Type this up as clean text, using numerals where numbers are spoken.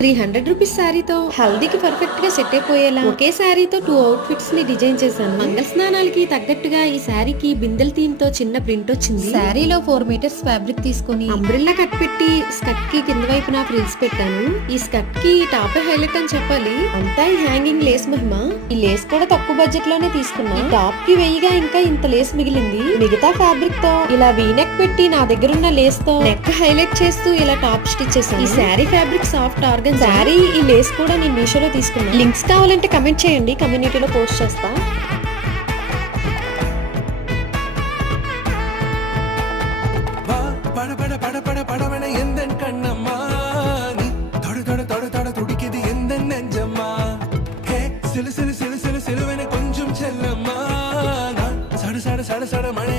300 rupees శారీతో హల్దీకి perfect గా set అయిపోయేలా ఒకే శారీతో 2 outfits ని design చేశాను. మంగళ స్నానాలకి తగ్గట్టుగా ఈ శారీకి బిందెల థీమ్ తో చిన్న ప్రింట్ వచ్చింది. శారీలో 4 మీటర్స్ ఫ్యాబ్రిక్ తీసుకుని అంబ్రెల్లా కట్ పెట్టి స్కర్ట్ కి కింద వైపున ఫ్రిల్స్ పెట్టాను. ఈ స్కర్ట్ కి టాప్ హైలైట్ అని చెప్పాలి. అంతా ఈ హ్యాంగింగ్ లేస్ మహిమ. ఈ లేస్ కూడా తక్కువ బడ్జెట్ లోనే తీసుకున్నా. ఈ టాప్ కి వెయ్యిగా ఇంకా ఇంత లేస్ మిగిలింది. మిగతా ఫ్యాబ్రిక్ తో ఇలా వీనెక్ పెట్టి నా దగ్గర ఉన్న లేస్ తో నెక్ హైలైట్ చేస్తూ ఇలా టాప్ స్టిచ్ చేశాను. ఈ sari fabric soft organ sari. ఈ లేస్ కూడా నేను మీషోలో తీసుకున్నాను. లింక్స్ కావాలంటే కమెంట్ చేయండి, కమ్యూనిటీలో పోస్ట్ చేస్తా. కొంచెం చెల్లమ్మా సడ సడ సడ సడ మడే